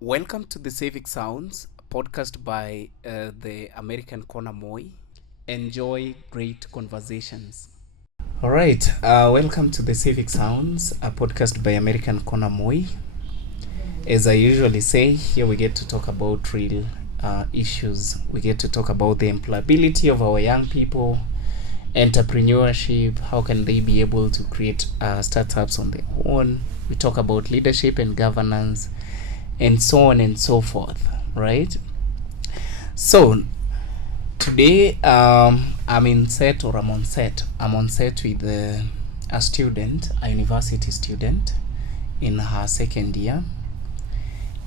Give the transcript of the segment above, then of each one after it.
Welcome to the CIVIC Sounds, podcast by the American Corner Moi. Enjoy great conversations. All right, welcome to the CIVIC Sounds, a podcast by American Corner Moi. As I usually say, here we get to talk about real issues. We get to talk about the employability of our young people, entrepreneurship, how can they be able to create startups on their own. We talk about leadership and governance, and so on and so forth, right? So today I'm on set with a student, a university student in her second year.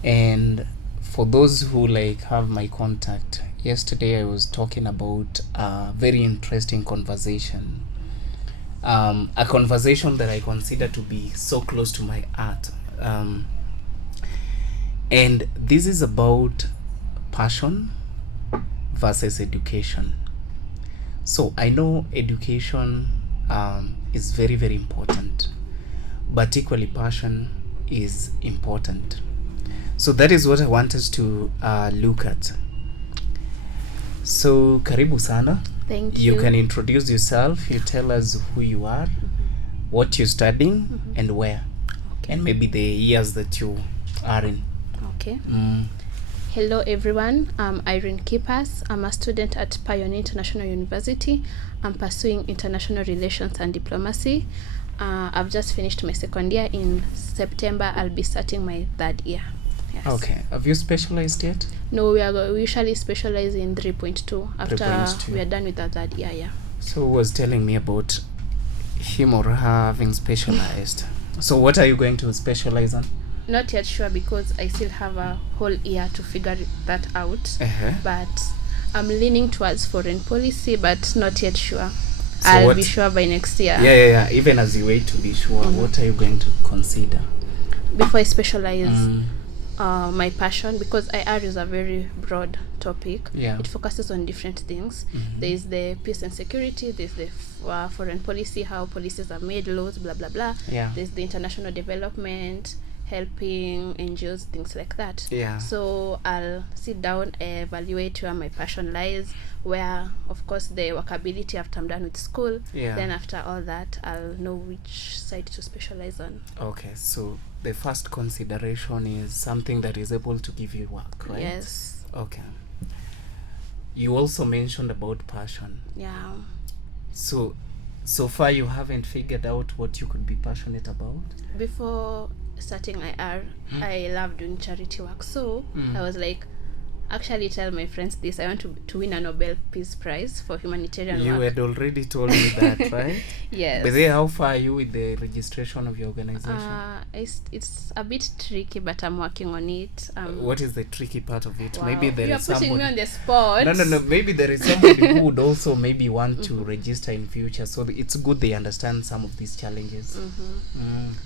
And for those who have my contact, yesterday I was talking about a very interesting conversation, a conversation that I consider to be so close to my heart. And this is about passion versus education. So I know education is very, very important, but equally passion is important. So that is what I want us to look at. So karibu sana. Thank you. You can introduce yourself. You tell us who you are, what you're studying, and where, and maybe the years that you are in. Okay. Hello everyone, I'm Irene Kipas. I'm a student at Pioneer International University. I'm pursuing international relations and diplomacy. I've just finished my second year. In September I'll be starting my third year. Yes. Okay. Have you specialized yet? No, we usually specialize in 3.2 after 3.2. we are done with the third year. Yeah. So who was telling me about him or her having specialized. So what are you going to specialize on? Not yet sure because I still have a whole year to figure that out. But I'm leaning towards foreign policy, but not yet sure. So I'll be sure by next year. Yeah. Even as you wait to be sure, what are you going to consider? Before I specialize my passion, because IR is a very broad topic. Yeah. It focuses on different things. There is the peace and security, there's the foreign policy, how policies are made, laws, blah, blah, blah. Yeah. There's the international development, helping NGOs, things like that. Yeah. So I'll sit down, evaluate where my passion lies, where, of course, the workability after I'm done with school. Yeah. Then after all that, I'll know which side to specialize on. Okay, so the first consideration is something that is able to give you work, right? Yes. Okay. You also mentioned about passion. Yeah. So far you haven't figured out what you could be passionate about? Before starting IR, I love doing charity work. So I was like, actually tell my friends this, I want to win a Nobel Peace Prize for humanitarian work. You had already told me that, right? Yes. But then how far are you with the registration of your organization? It's a bit tricky, but I'm working on it. What is the tricky part of it? Wow. Maybe there You're is putting somebody... me on the spot. No. Maybe there is somebody who would also maybe want to register in future. So it's good they understand some of these challenges.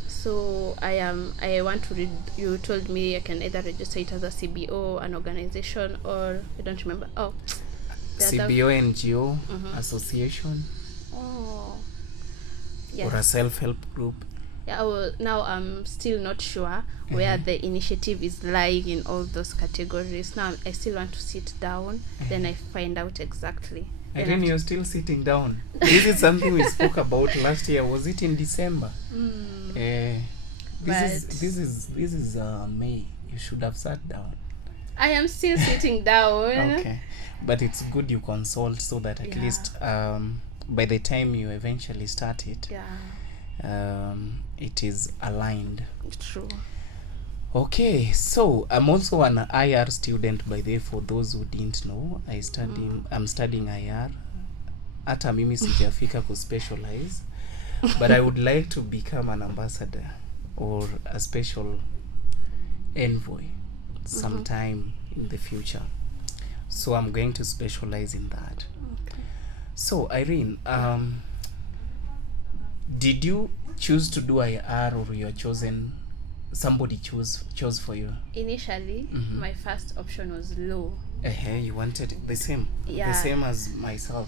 So I want to read. You told me I can either register it as a CBO, an organization, or I don't remember. Oh, CBO, NGO, association, yes. or a self-help group. Yeah. Now I'm still not sure where the initiative is lying in all those categories. Now I still want to sit down. Then I find out exactly. And then you're still sitting down. This is something we spoke about last year. Was it in December? This is May. You should have sat down. I am still sitting down. Okay, but it's good you consult so that at least by the time you eventually start it, it is aligned. True. Okay, so I'm also an IR student, by the way, for those who didn't know. I'm studying IR. Hata mimi sijafika ku specialize, but I would like to become an ambassador or a special envoy sometime in the future. So I'm going to specialize in that. Okay. So Irene, did you choose to do IR or you are chosen? Somebody chose for you? Initially, my first option was law. You wanted the same? Yeah. The same as myself.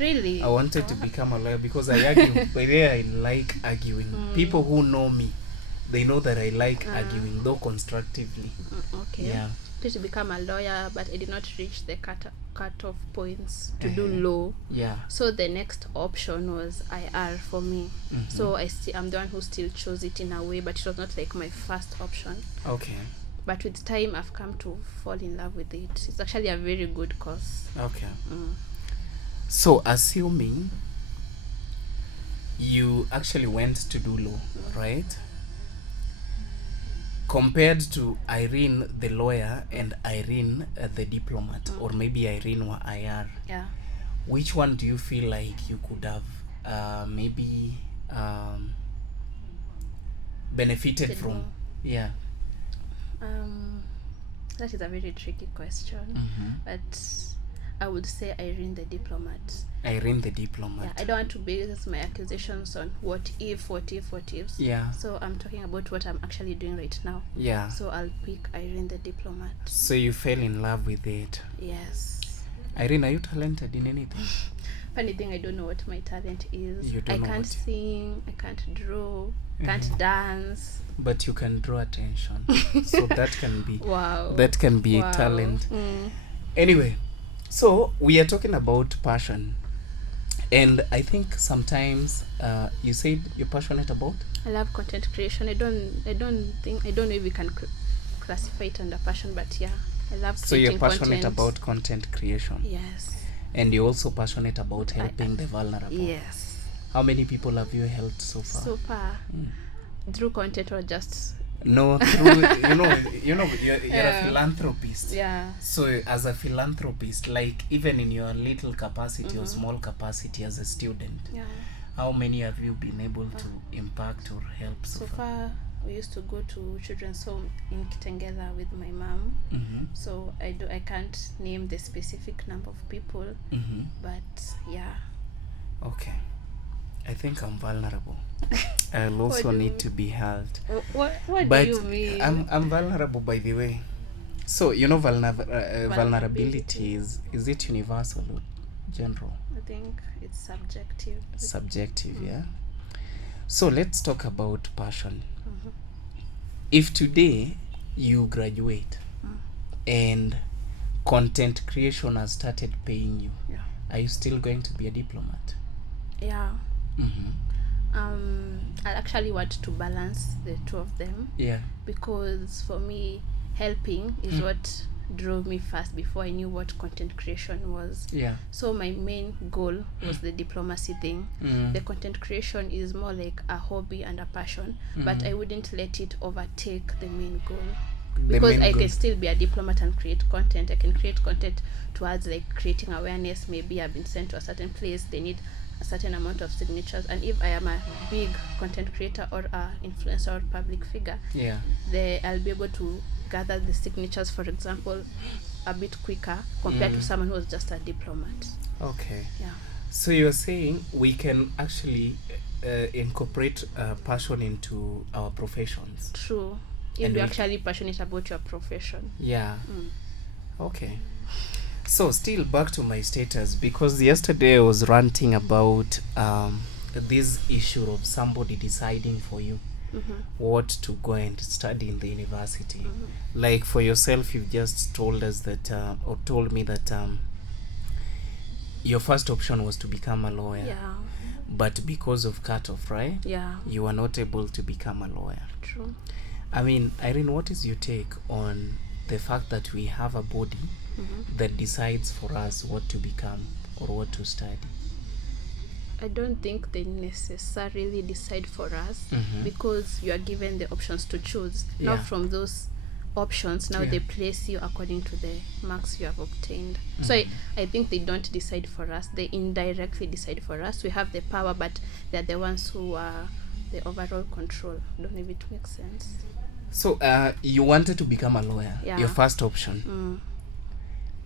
Really? I wanted to become a lawyer because I argue. By the way, I like arguing. People who know me they know that I like arguing, though constructively. Okay. Yeah. To become a lawyer, but I did not reach the cut-off points to do law. Yeah. So the next option was IR for me. So I'm the one who still chose it in a way, but it was not like my first option. Okay. But with time, I've come to fall in love with it. It's actually a very good course. Okay. So assuming you actually went to do law, right? Compared to Irene the lawyer and Irene the diplomat, or maybe Irene wa IR, Yeah. which one do you feel like you could have maybe benefited from? More. Yeah. That is a very tricky question, but I would say Irene the diplomat. Irene the diplomat. Yeah, I don't want to base my accusations on what ifs. Yeah. So I'm talking about what I'm actually doing right now. Yeah. So I'll pick Irene the diplomat. So you fell in love with it. Yes. Irene, are you talented in anything? Funny thing, I don't know what my talent is. You don't I know can't what sing, I can't draw, can't dance. But you can draw attention. So that can be Wow. that can be a talent. Anyway, so we are talking about passion. And I think sometimes you said you're passionate about? I love content creation. I don't know if we can classify it under passion, but yeah, I love creating. So you're passionate content. about content creation. Yes. And you're also passionate about helping the vulnerable. Yes. How many people have you helped so far? So far, through content or just? No, through you're a philanthropist. Yeah. So as a philanthropist, like even in your little capacity or small capacity as a student, Yeah. how many have you been able to impact or help so So far? far, we used to go to children's home in Kitengela with my mom. So I can't name the specific number of people, but yeah. Okay. I think I'm vulnerable. I'll also need to be held. What But do you mean? I'm vulnerable, by the way. So vulnerability is it universal or general? I think it's subjective. Subjective, yeah. So let's talk about passion. If today you graduate and content creation has started paying you, Yeah. are you still going to be a diplomat? Yeah. I actually want to balance the two of them. Yeah. Because for me, helping is what drove me first before I knew what content creation was. Yeah. So my main goal was the diplomacy thing. The content creation is more like a hobby and a passion, but I wouldn't let it overtake the main goal. Because I can still be a diplomat and create content. I can create content towards like creating awareness. Maybe I've been sent to a certain place, they need a certain amount of signatures, and if I am a big content creator or a influencer or public figure, Yeah. I'll be able to gather the signatures, for example, a bit quicker compared to someone who was just a diplomat. Okay. Yeah. So you're saying we can actually incorporate passion into our professions. True. If And you're we- actually passionate about your profession. Yeah. Okay. So still back to my status, because yesterday I was ranting about this issue of somebody deciding for you what to go and study in the university. Like for yourself, you've just told us that or told me that your first option was to become a lawyer. Yeah. But because of cutoff, right? Yeah. You were not able to become a lawyer. True. I mean, Irene, what is your take on the fact that we have a body that decides for us what to become or what to study? I don't think they necessarily decide for us because you are given the options to choose. Now Yeah. from those options, now Yeah. they place you according to the marks you have obtained. So I think they don't decide for us. They indirectly decide for us. We have the power, but they're the ones who are the overall control. I don't know if it makes sense. So you wanted to become a lawyer, Yeah. your first option.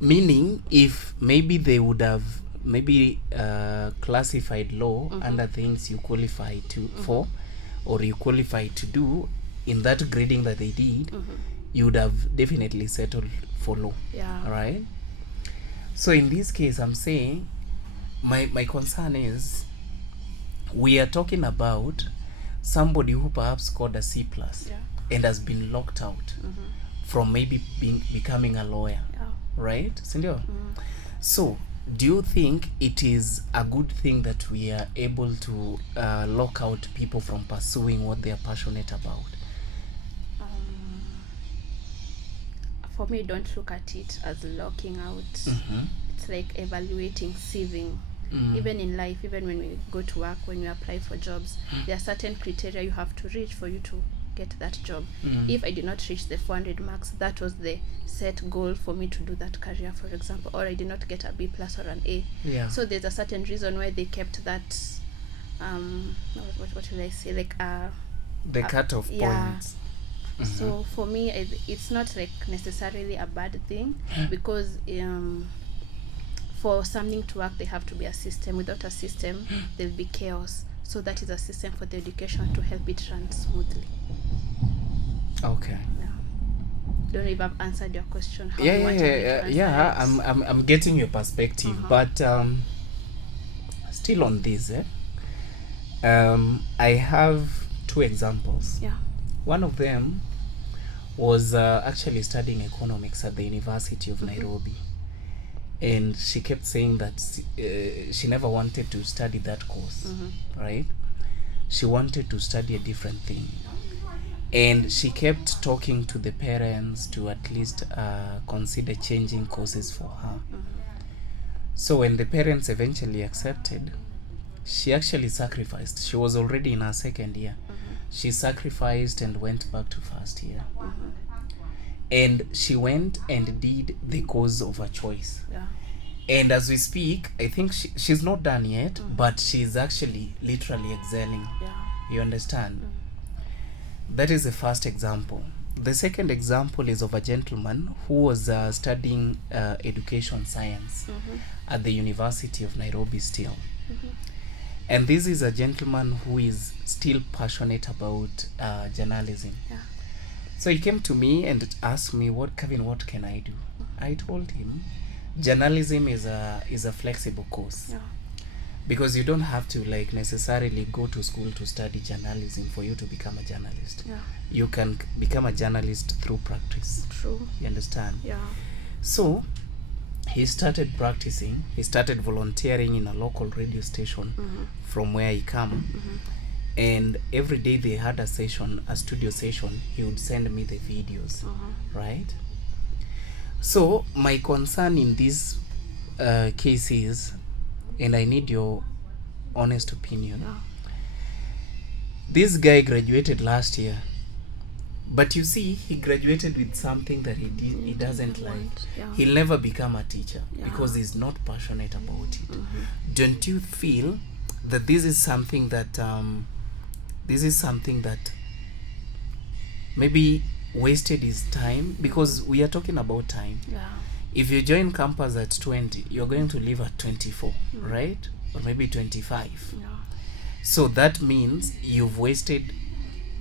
Meaning, if maybe they would have maybe classified law under things you qualify to for, or you qualify to do in that grading that they did, you would have definitely settled for law. Yeah. Right? So in this case, I'm saying my concern is we are talking about somebody who perhaps scored a C plus Yeah. and has been locked out from maybe becoming a lawyer, right? Sindio? So do you think it is a good thing that we are able to lock out people from pursuing what they are passionate about? For me, don't look at it as locking out. It's like evaluating, sieving. Even in life, even when we go to work, when we apply for jobs, there are certain criteria you have to reach for you to get that job. If I did not reach the 400 marks, that was the set goal for me to do that career, for example, or I did not get a B plus or an A. Yeah. So there's a certain reason why they kept that what will I say, like the cutoff points. So for me, it's not like necessarily a bad thing, because for something to work, there have to be a system. Without a system, there'll be chaos. So that is a system for the education to help it run smoothly. Okay. Yeah. Don't know if I've answered your question. How Yeah, you wanted me to answer it. I'm getting your perspective, but still on this, I have two examples. Yeah. One of them was actually studying economics at the University of Nairobi, and she kept saying that she never wanted to study that course, right? She wanted to study a different thing, and she kept talking to the parents to at least consider changing courses for her. So when the parents eventually accepted, she actually sacrificed. She was already in her second year. She sacrificed and went back to first year. And she went and did the course of her choice. Yeah. And as we speak, I think she's not done yet, but she's actually literally excelling. Yeah. You understand? That is the first example. The second example is of a gentleman who was studying education science at the University of Nairobi still. And this is a gentleman who is still passionate about journalism. Yeah. So he came to me and asked me, Kevin, what can I do? I told him, journalism is a flexible course. Yeah. Because you don't have to like necessarily go to school to study journalism for you to become a journalist. Yeah. You can become a journalist through practice. True. You understand? Yeah. So he started practicing. He started volunteering in a local radio station from where he come. And every day they had a session, a studio session. He would send me the videos, right? So my concern in this case is, and I need your honest opinion. Yeah. This guy graduated last year, but you see, he graduated with something that he doesn't like. Yeah. He'll never become a teacher Yeah. because he's not passionate about it. Don't you feel that this is something that maybe wasted his time? Because we are talking about time. Yeah. If you join campus at 20, you're going to leave at 24, right? Or maybe 25. Yeah. So that means you've wasted,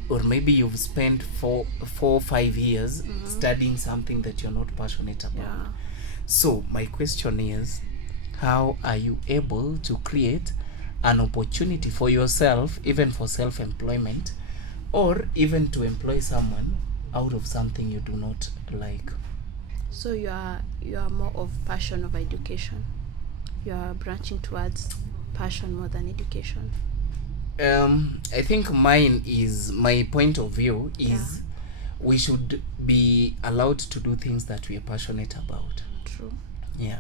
or maybe you've spent 4 or 5 years studying something that you're not passionate about. Yeah. So my question is, how are you able to create an opportunity for yourself, even for self-employment, or even to employ someone out of something you do not like? So you are more of passion of education. You are branching towards passion more than education. I think my point of view is, Yeah. we should be allowed to do things that we are passionate about. True. Yeah.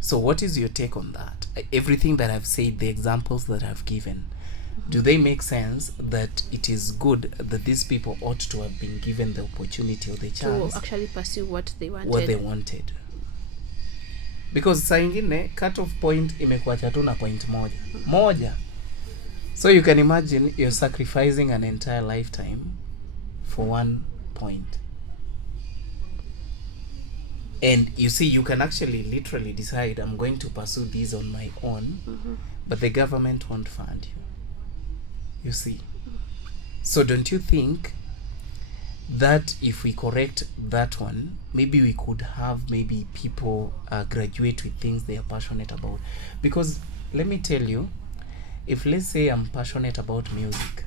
So what is your take on that? Everything that I've said, the examples that I've given, do they make sense that it is good that these people ought to have been given the opportunity or the chance To actually pursue what they wanted. Because saa ingine cut off point imekuacha tu na point moja. So you can imagine you're sacrificing an entire lifetime for one point. And you see, you can actually literally decide, I'm going to pursue this on my own, but the government won't fund you. You see. So don't you think that if we correct that one, maybe we could have maybe people graduate with things they are passionate about? Because let me tell you, if let's say I'm passionate about music,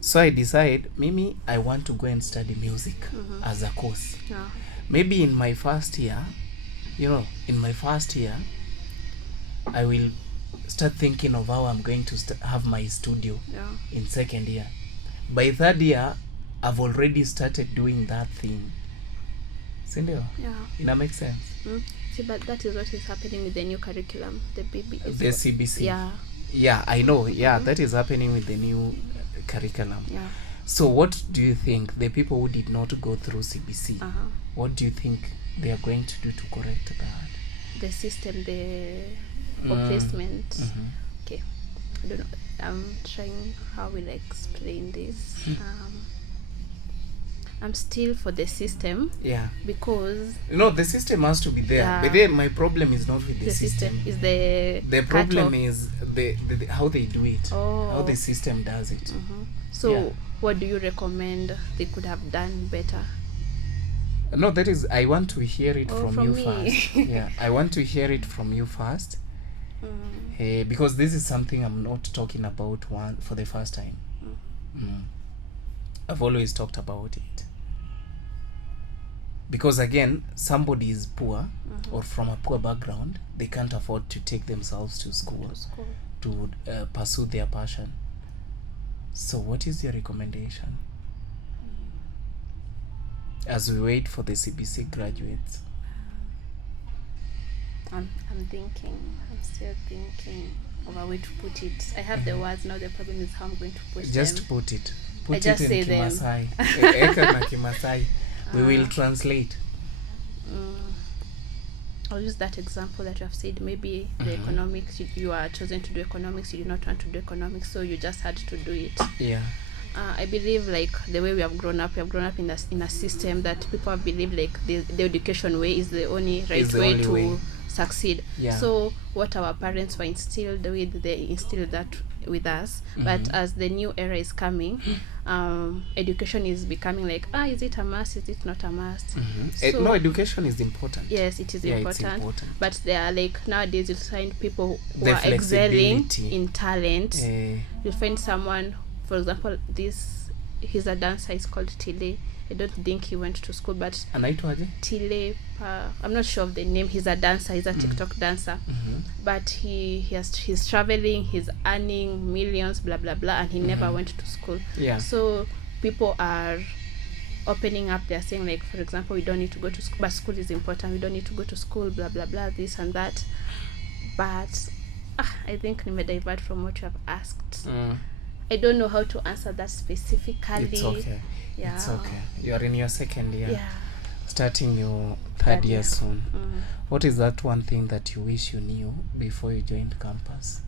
so I decide maybe I want to go and study music as a course. Yeah. Maybe in my first year, I will start thinking of how I'm going to have my studio in second year. By third year, I've already started doing that thing. Sindio? Yeah. It makes sense. See, but that is what is happening with the new curriculum, the CBC. Yeah. Yeah, I know. Yeah, that is happening with the new curriculum. Yeah. So what do you think the people who did not go through CBC, what do you think they are going to do to correct that? The system, the replacement. Okay. I don't know. I'm trying how will I explain this. I'm still for the system. Yeah. Because the system has to be there. Yeah. But then my problem is not with the system. Is the problem is the how they do it. Oh. How the system does it. So what do you recommend they could have done better? No, that is, I want to hear it from you me. first. Yeah, I want to hear it from you first. Because this is something I'm not talking about for the first time. I've always talked about it. Because again, somebody is poor or from a poor background, they can't afford to take themselves to school to pursue their passion. So what is your recommendation as we wait for the CBC graduates? I'm still thinking of a way to put it. I have the words now. The problem is how I'm going to put them. Just put it. I just in say Kimasai. Eka na Kimasai. We will translate. I'll use that example that you have said. Maybe the economics, you are chosen to do economics, you did not want to do economics, so you just had to do it. Yeah. I believe like the way we have grown up in a system that people have believed like the education way is the only right way to succeed. Yeah. So what our parents were instilled with, they instilled that with us. But as the new era is coming, education is becoming like, is it a must, is it not a must? So, no, education is important. Yes, it is important. It's important. But there are like nowadays you'll find people who are excelling in talent. You'll find someone, for example, he's a dancer, he's called Tile. I don't think he went to school, but Tile, I'm not sure of the name. He's a dancer, he's a TikTok dancer. But he's traveling, he's earning millions, blah blah blah, and he never went to school. Yeah. So people are opening up, they're saying like, for example, we don't need to go to school, but school is important, we don't need to go to school, blah blah blah, this and that. But I think divert from what you have asked. I don't know how to answer that specifically. It's okay. Yeah. It's okay. You are in your second year. Yeah. Starting your third year soon. What is that one thing that you wish you knew before you joined campus?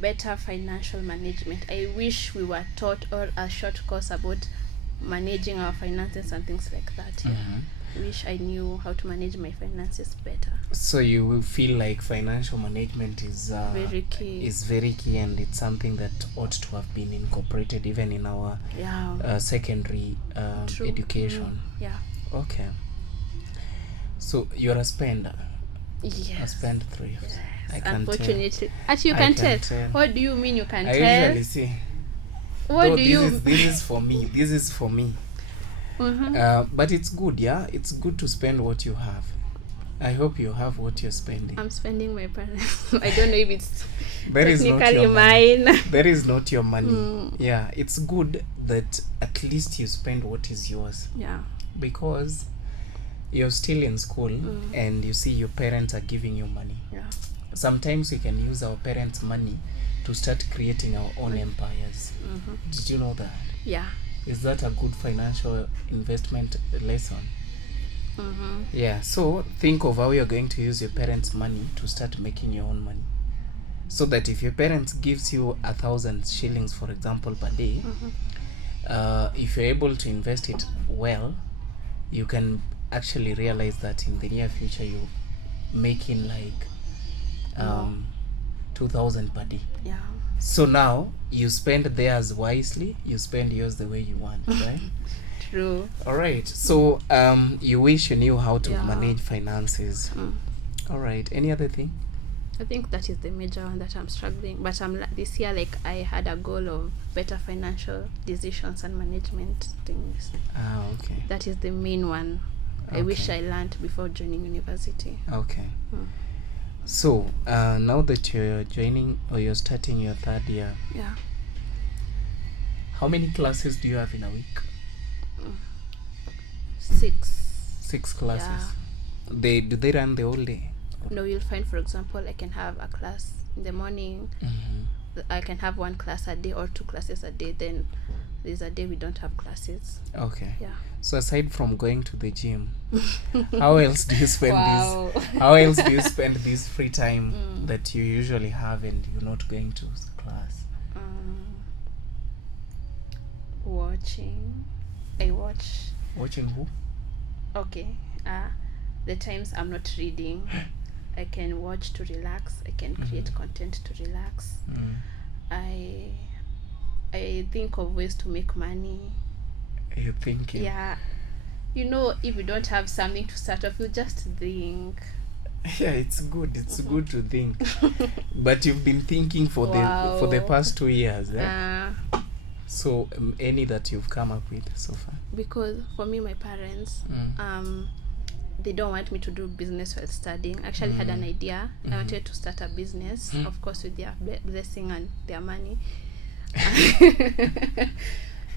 Better financial management. I wish we were taught or a short course about managing our finances and things like that. Yeah. I wish I knew how to manage my finances better. So you will feel like financial management is very key. Is very key, and it's something that ought to have been incorporated even in our secondary education. Yeah. Okay. So you're a spender. Yes. A spendthrift. Yes. I can unfortunately tell. Actually, you can tell. What do you mean you can tell? I usually see. What do you? This is for me. This is for me. But it's good, yeah. It's good to spend what you have. I hope you have what you're spending. I'm spending my parents. I don't know if it's technically mine. That is not your money. Yeah, it's good that at least you spend what is yours. Yeah. Because you're still in school and you see your parents are giving you money. Yeah. Sometimes we can use our parents' money to start creating our own empires. Did you know that? Yeah. Is that a good financial investment lesson? Yeah, so think of how you're going to use your parents' money to start making your own money. So that if your parents gives you 1,000 shillings, for example, per day, if you're able to invest it well, you can actually realize that in the near future you're making like 2,000 per day. Yeah. So now you spend theirs wisely, you spend yours the way you want, right? True. All right. So you wish you knew how to manage finances. All right. Any other thing? I think that is the major one that I'm struggling. But this year, like, I had a goal of better financial decisions and management things. Okay. That is the main one. I wish I learned before joining university. Okay. So now that you're joining or you're starting your third year, how many classes do you have in a week? 6 classes. Do they run the whole day? No, you'll find, for example, I can have a class in the morning. I can have 1 class a day or 2 classes a day. Then there's a day we don't have classes. Okay. Yeah. So aside from going to the gym, how else do you spend how else do you spend this free time that you usually have and you're not going to class? Watching. I watch. Watching who? Okay. The times I'm not reading, I can watch to relax. I can create content to relax. I think of ways to make money. You're thinking? Yeah. You know, if you don't have something to start off, you just think. Yeah, it's good. It's good to think. But you've been thinking for the past 2 years, eh? So any that you've come up with so far? Because for me, my parents, they don't want me to do business while studying. I actually had an idea. I wanted to start a business, of course, with their blessing and their money.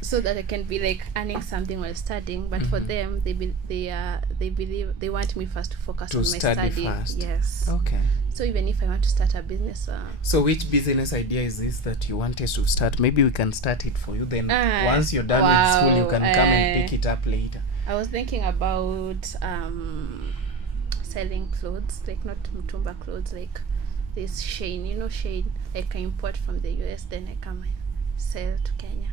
So that I can be like earning something while studying, but for them, they believe they want me first to focus on my study. First. Yes. Okay. So even if I want to start a business, so which business idea is this that you wanted to start? Maybe we can start it for you. Then once you're done with school, you can come and pick it up later. I was thinking about selling clothes, like not mtumba clothes, like this Shein. You know Shein, like I import from the US, then I come and sell to Kenya.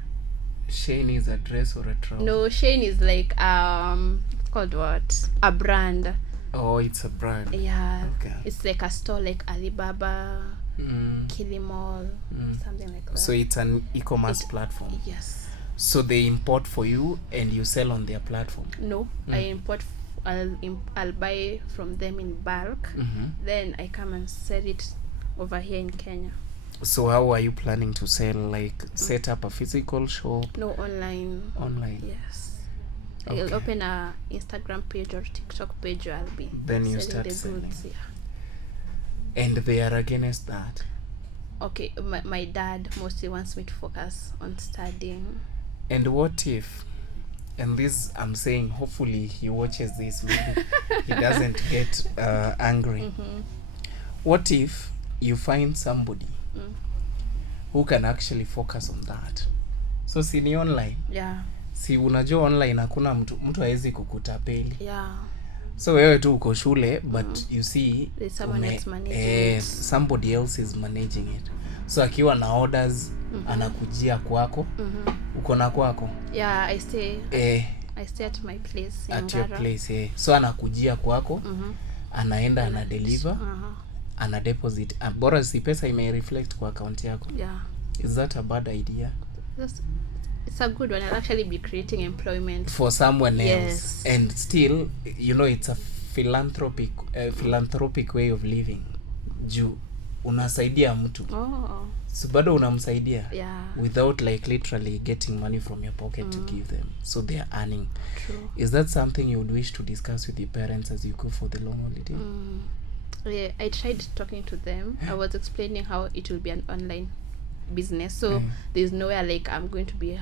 Shein is a dress or a trouser? No, Shein is like it's called what? A brand. Oh, it's a brand. Yeah. Okay. It's like a store like Alibaba, Kilimall, something like that. So it's an e-commerce platform. Yes. So they import for you and you sell on their platform? No, I import. I'll buy from them in bulk. Then I come and sell it over here in Kenya. So how are you planning to sell? Like set up a physical shop? No, online. Online? Yes. Okay. I'll open a Instagram page or TikTok page where I'll be then you selling start the selling. goods. Yeah. And they are against that? Okay, my dad mostly wants me to focus on studying. And what if, and this I'm saying hopefully he watches this, maybe he doesn't get angry. What if you find somebody who can actually focus on that? So si ni online? Yeah. Si unajua online hakuna mtu hawezi kukutapeli. Yeah. So wewe tu uko shule but you see there's someone else managing it. Somebody else is managing it. So akiwa na orders anakujia kwako. Uko na kwako? Yeah, I stay at my place in at your place. So anakujia kwako. Anaenda ana deliver. Ana deposit. Bora si pesa ime reflect kwa account yako. Yeah. Is that a bad idea? It's a good one. I'll actually be creating employment for someone else. Yes. And still, you know, it's a philanthropic way of living. Juu unasaidia mtu. So bado unamsaidia. Yeah. Without like literally getting money from your pocket to give them. So they are earning. True. Is that something you would wish to discuss with your parents as you go for the long holiday? Yeah, I tried talking to them. I was explaining how it will be an online business, so there's nowhere like I'm going to be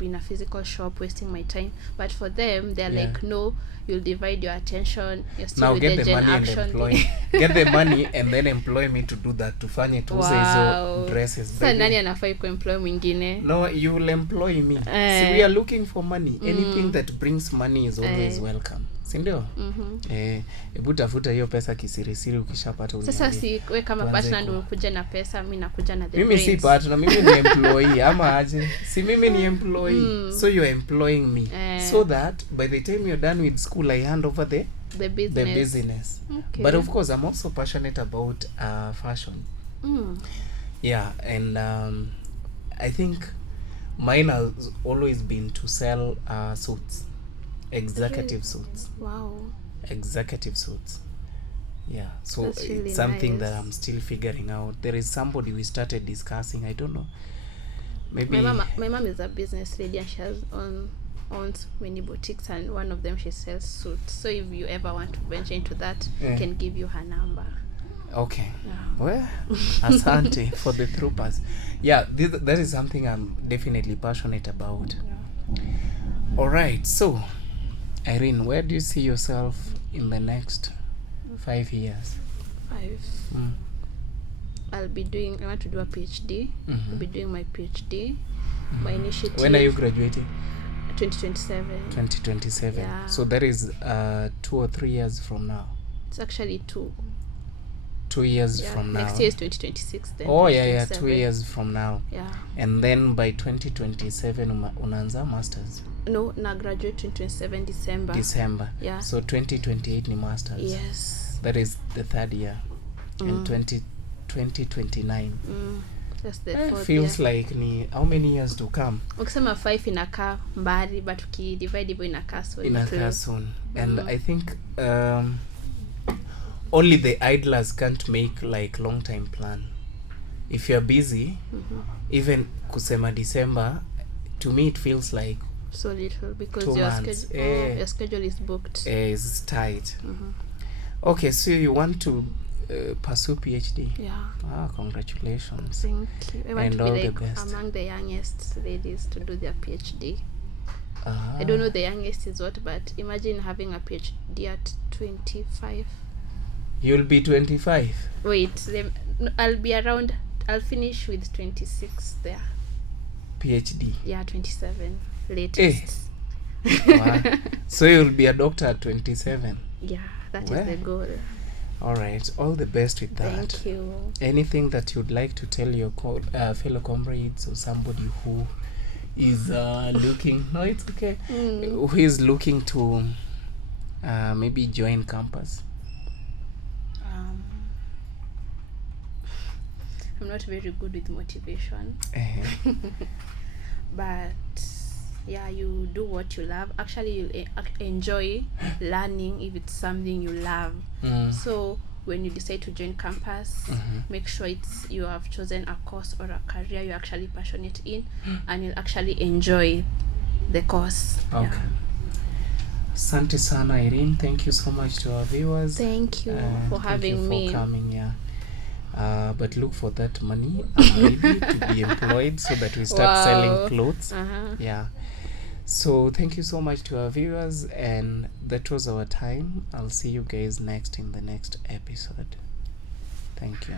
in a physical shop wasting my time. But for them, they're like, no, you'll divide your attention. You're still now with get the the money action and employ get the money and then employ me to do that, tufanye tuuze hizo dresses. Sasa nani anafai kuemploy mwingine? No, you will employ me. See, we are looking for money. Anything that brings money is always welcome. Sindio? Ebu tafuta hiyo pesa kisirisiri ukishapata uniambie. Sasa si we kama partner ndio kuja na pesa, mimi nakuja na the mimi brains. Si partner, mimi ni employee ama aje? Si mimi ni employee. So you're employing me so that by the time you're done with school I hand over the business. Okay. But of course I'm also passionate about fashion. Yeah, and I think mine has always been to sell suits. Executive suits. Wow. Executive suits. Yeah, so That's really it's something that nice. I'm still figuring out. There is somebody we started discussing, I don't know, maybe. My mom is a business lady, and she owns many boutiques, and one of them she sells suits. So if you ever want to venture into that, I can give you her number. Okay. Yeah. Well, asante for the throughpass. Yeah, that is something I'm definitely passionate about. Yeah. All right, so Irene, where do you see yourself in the next 5 years? 5. I want to do a PhD. I'll be doing my PhD. My initiative. When are you graduating? 2027. 2027. Yeah. So that is 2 or 3 years from now. It's actually 2. 2 years from now. Next year is 2026. Then oh yeah, 2 years from now. Yeah. And then by 2027 unaanza masters. No, na graduate 2027 December. Yeah. So 2028 ni masters. Yes. That is the 3rd year. And 2029. That's the 4th feels year. like ni how many years to come? Ukisema 5 inakaa mbali, but ukidivide hivyo inakaa soon. Inakaa soon. And I think only the idlers can't make like long time plan. If you're busy, even kusema December, to me it feels like so little, because 2 months. Your schedule is booked. Is tight. Okay, so you want to pursue PhD? Yeah. Congratulations. Thank you. I want And to all be the like best. among the youngest ladies to do their PhD. I don't know the youngest is what, but imagine having a PhD at 25. You'll be 25. Wait, I'll be around. I'll finish with 26 there. PhD. Yeah, 27 latest. Wow. So you'll be a doctor at 27. Yeah, that is the goal. All right, all the best with that. Thank you. Anything that you'd like to tell your fellow comrades, or somebody who is looking? No, it's okay. Who is looking to maybe join campus? I'm not very good with motivation. But yeah, you do what you love. Actually, you'll enjoy learning if it's something you love. So when you decide to join campus, make sure you have chosen a course or a career you're actually passionate in, and you'll actually enjoy the course. Okay. Yeah. Asante sana, Irene. Thank you so much to our viewers. Thank you for having me. For coming, yeah. But look for that money. I'm ready to be employed so that we start selling clothes. Yeah. So thank you so much to our viewers, and that was our time. I'll see you guys next in the next episode. Thank you.